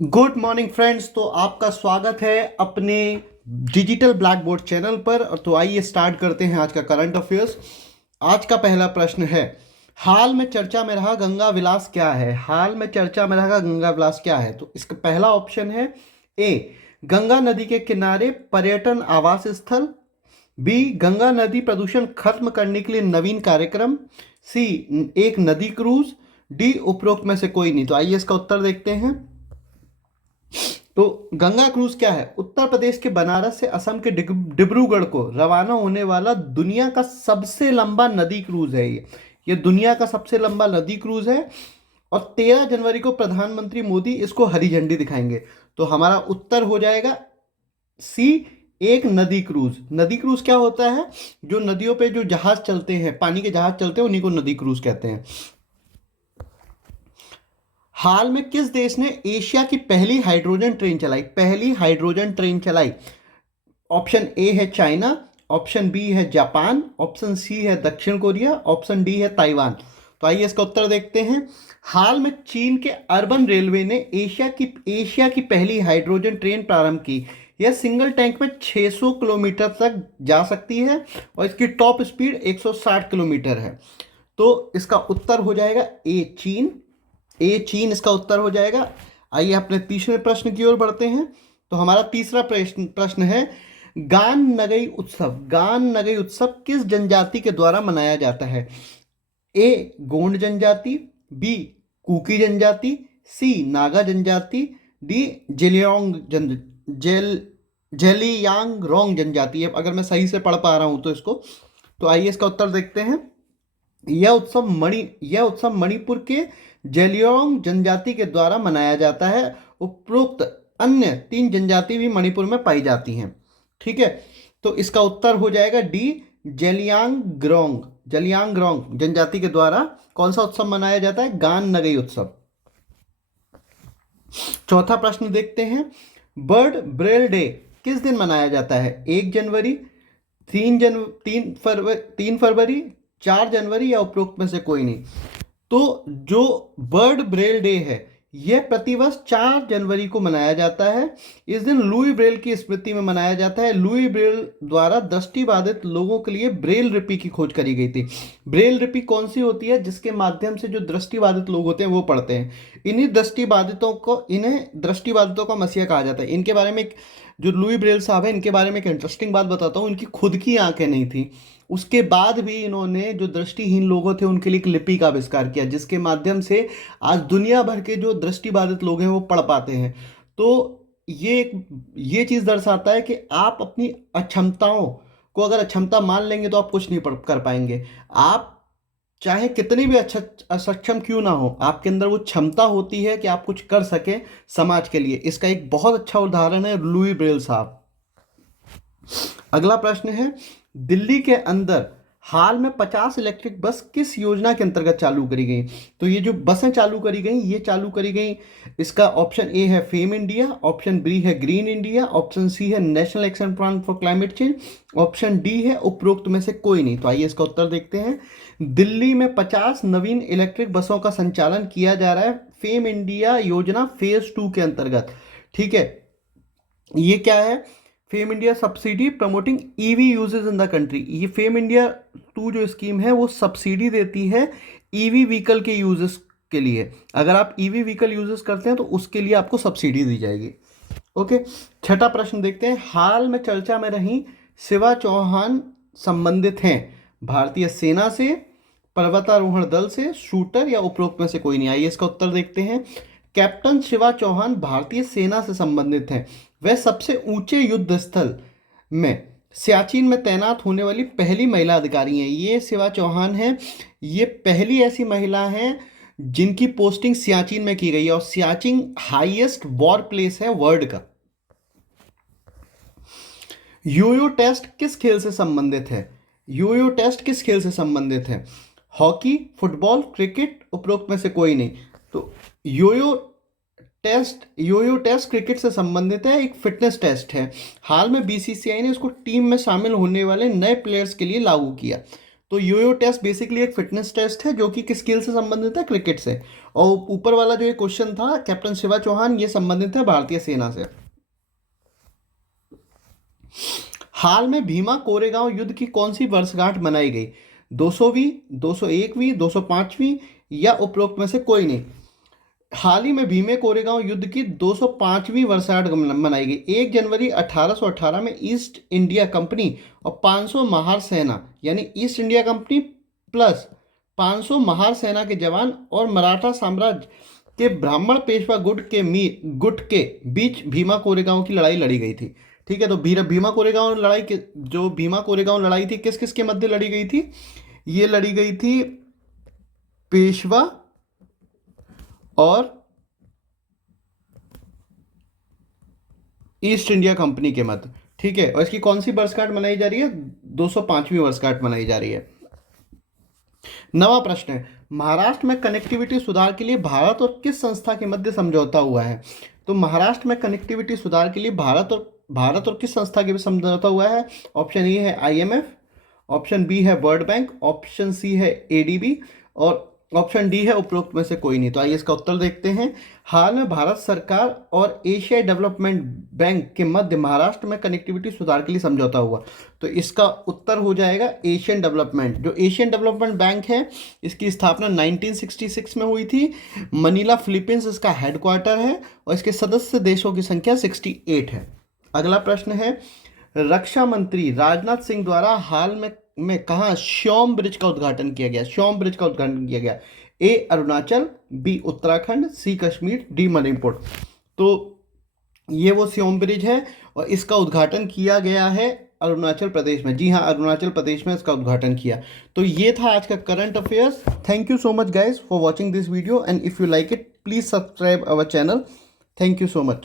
Good morning friends. तो आपका स्वागत है अपने डिजिटल ब्लैक बोर्ड चैनल पर। और तो आइए स्टार्ट करते हैं आज का करंट अफेयर्स। आज का पहला प्रश्न है, हाल में चर्चा में रहा गंगा विलास क्या है? हाल में चर्चा में रहा गंगा विलास क्या है? तो इसका पहला ऑप्शन है ए, गंगा नदी के किनारे पर्यटन आवास स्थल। बी, गंगा नदी प्रदूषण खत्म करने के लिए नवीन कार्यक्रम। सी, एक नदी क्रूज। डी, उपरोक्त में से कोई नहीं। तो आइए इसका उत्तर देखते हैं। तो गंगा क्रूज क्या है? उत्तर प्रदेश के बनारस से असम के डिब्रूगढ़ को रवाना होने वाला दुनिया का सबसे लंबा नदी क्रूज है। ये दुनिया का सबसे लंबा नदी क्रूज है और 13 जनवरी को प्रधानमंत्री मोदी इसको हरी झंडी दिखाएंगे। तो हमारा उत्तर हो जाएगा सी, एक नदी क्रूज। नदी क्रूज क्या होता है? जो नदियों पे जो जहाज चलते हैं, पानी के जहाज चलते हैं, उन्हीं को नदी क्रूज कहते हैं। हाल में किस देश ने एशिया की पहली हाइड्रोजन ट्रेन चलाई? पहली हाइड्रोजन ट्रेन चलाई। ऑप्शन ए है चाइना, ऑप्शन बी है जापान, ऑप्शन सी है दक्षिण कोरिया, ऑप्शन डी है ताइवान। तो आइए इसका उत्तर देखते हैं। हाल में चीन के अर्बन रेलवे ने एशिया की पहली हाइड्रोजन ट्रेन प्रारंभ की। यह सिंगल टैंक में 600 किलोमीटर तक जा सकती है और इसकी टॉप स्पीड 160 किलोमीटर है। तो इसका उत्तर हो जाएगा ए, चीन। ए, चीन इसका उत्तर हो जाएगा। आइए अपने तीसरे प्रश्न की ओर बढ़ते हैं। तो हमारा तीसरा प्रश्न है, गान नगई उत्सव। गान नगई उत्सव किस जनजाति के द्वारा मनाया जाता है? ए, गोंड जनजाति। बी, कुकी जनजाति। सी, नागा जनजाति। डी, जेलियांगरोंग जनजाति। अगर मैं सही से पढ़ पा रहा हूं तो इसको। तो आइए इसका उत्तर देखते हैं। यह उत्सव मणिपुर के जेलियांग जनजाति के द्वारा मनाया जाता है। उपरोक्त अन्य 3 जनजाति भी मणिपुर में पाई जाती हैं। ठीक है, तो इसका उत्तर हो जाएगा डी, जेलियांगरोंग। जेलियांगरोंग जनजाति के द्वारा कौन सा उत्सव मनाया जाता है? गान नगई उत्सव। चौथा प्रश्न देखते हैं, बर्ड ब्रेल डे किस दिन मनाया जाता है? 1 जनवरी, 3 फरवरी, 4 जनवरी या उपरोक्त में से कोई नहीं। तो जो बर्ड ब्रेल डे है यह प्रतिवर्ष 4 जनवरी को मनाया जाता है। इस दिन लुई ब्रेल की स्मृति में मनाया जाता है। लुई ब्रेल द्वारा दृष्टिबाधित लोगों के लिए ब्रेल लिपि की खोज करी गई थी। ब्रेल लिपि कौन सी होती है? जिसके माध्यम से जो दृष्टिबाधित लोग होते हैं वो पढ़ते हैं। इन्हें दृष्टिबाधितों का मसीहा कहा जाता है। इनके बारे में जो लुई ब्रेल साहब है, इनके बारे में एक इंटरेस्टिंग बात बताता हूँ। इनकी खुद की आंखें नहीं थी, उसके बाद भी इन्होंने जो दृष्टिहीन लोगों थे उनके लिए एक लिपि का आविष्कार किया, जिसके माध्यम से आज दुनिया भर के जो दृष्टिबाधित लोग हैं वो पढ़ पाते हैं। तो ये चीज़ दर्शाता है कि आप अपनी अक्षमताओं को अगर अक्षमता मान लेंगे तो आप कुछ नहीं कर पाएंगे। आप चाहे कितनी भी असक्षम क्यों ना हो, आपके अंदर वो क्षमता होती है कि आप कुछ कर सकें समाज के लिए। इसका एक बहुत अच्छा उदाहरण है लुई ब्रेल साहब। अगला प्रश्न है, दिल्ली के अंदर हाल में 50 इलेक्ट्रिक बस किस योजना के अंतर्गत चालू करी गई? तो ये जो बसें चालू करी गई, ये चालू करी गई, इसका ऑप्शन ए है फेम इंडिया, ऑप्शन बी है ग्रीन इंडिया, ऑप्शन सी है national action plan for climate change, option D है उपरोक्त में से कोई नहीं। तो आइए इसका उत्तर देखते हैं। दिल्ली में 50 नवीन इलेक्ट्रिक बसों का संचालन किया जा रहा है फेम इंडिया योजना फेज 2 के अंतर्गत। ठीक है, ये क्या है? Fame India subsidy promoting EV uses in the country. ये फेम इंडिया 2 जो स्कीम है वो सब्सिडी देती है ईवी व्हीकल के यूजेस के लिए। अगर आप ईवी व्हीकल यूजेस करते हैं तो उसके लिए आपको सब्सिडी दी जाएगी। ओके, छठा प्रश्न देखते हैं, हाल में चर्चा में रही शिवा चौहान संबंधित हैं भारतीय सेना से, पर्वतारोहण दल से, शूटर या उपरोक्त में से कोई नहीं। आइए इसका उत्तर देखते हैं। कैप्टन शिवा चौहान भारतीय सेना से संबंधित हैं। वह सबसे ऊंचे युद्ध स्थल में सियाचिन में तैनात होने वाली पहली महिला अधिकारी हैं। ये शिवा चौहान है, ये पहली ऐसी महिला हैं जिनकी पोस्टिंग सियाचिन में की गई है और सियाचिन हाईएस्ट वॉर प्लेस है वर्ल्ड का। योयो टेस्ट किस खेल से संबंधित है? योयो टेस्ट किस खेल से संबंधित है? हॉकी, फुटबॉल, क्रिकेट, उपरोक्त में से कोई नहीं। तो योयो टेस्ट क्रिकेट से संबंधित है, एक फिटनेस टेस्ट है। हाल में बीसीसीआई ने इसको टीम में शामिल होने वाले नए प्लेयर्स के लिए लागू किया। तो योयो टेस्ट बेसिकली एक फिटनेस टेस्ट है जो कि किस खेल से संबंधित है, क्रिकेट से। और ऊपर वाला जो ये क्वेश्चन था कैप्टन शिवा चौहान, ये संबंधित है भारतीय सेना से। हाल में भीमा कोरेगांव युद्ध की कौन सी वर्षगांठ मनाई गई? 200वीं, 201वीं, 205वीं या उपरोक्त में से कोई नहीं। हाल ही में भीमे कोरेगांव युद्ध की 205वीं वर्षगांठ मनाई गई। 1 जनवरी 1818 में ईस्ट इंडिया कंपनी और 500 महार सेना, यानी east India company plus 500 Mahar सेना के जवान और मराठा साम्राज्य के ब्राह्मण पेशवा गुट के बीच भीमा कोरेगांव की लड़ाई लड़ी गई थी। ठीक है, तो भीमा कोरेगांव लड़ाई के जो भीमा कोरेगांव लड़ाई थी किस किस के मध्य लड़ी गई थी? ये लड़ी गई थी पेशवा और ईस्ट इंडिया कंपनी के मध्य। ठीक है, और इसकी कौन सी वर्षगांठ मनाई जा रही है? 205वीं वर्षगांठ मनाई जा रही है। नवा प्रश्न है, महाराष्ट्र में कनेक्टिविटी सुधार के लिए भारत और किस संस्था के मध्य समझौता हुआ है? तो महाराष्ट्र में कनेक्टिविटी सुधार के लिए भारत और किस संस्था के बीच समझौता हुआ है? ऑप्शन ए है IMF, ऑप्शन बी है वर्ल्ड बैंक, ऑप्शन सी है ADB और ऑप्शन डी है उपरोक्त में से कोई नहीं। तो आइए इसका उत्तर देखते हैं। हाल में भारत सरकार और एशियाई डेवलपमेंट बैंक के मध्य महाराष्ट्र में कनेक्टिविटी सुधार के लिए समझौता हुआ। तो इसका उत्तर हो जाएगा एशियन डेवलपमेंट। जो एशियन डेवलपमेंट बैंक है इसकी स्थापना 1966 में हुई थी। मनीला फिलीपींस इसका हेडक्वार्टर है और इसके सदस्य देशों की संख्या 68 है। अगला प्रश्न है, रक्षा मंत्री राजनाथ सिंह द्वारा हाल में कहा श्योम ब्रिज का उद्घाटन किया गया? श्योम ब्रिज का उद्घाटन किया गया। A Arunachal, B Uttarakhand, C Kashmir, D Manipur. तो ये वो श्योम ब्रिज है और इसका उद्घाटन किया गया है अरुणाचल प्रदेश में। जी हाँ, अरुणाचल प्रदेश में इसका उद्घाटन किया। तो ये था आज का current affairs. Thank you so much guys for watching this video and if you like it please subscribe our channel. Thank you so much.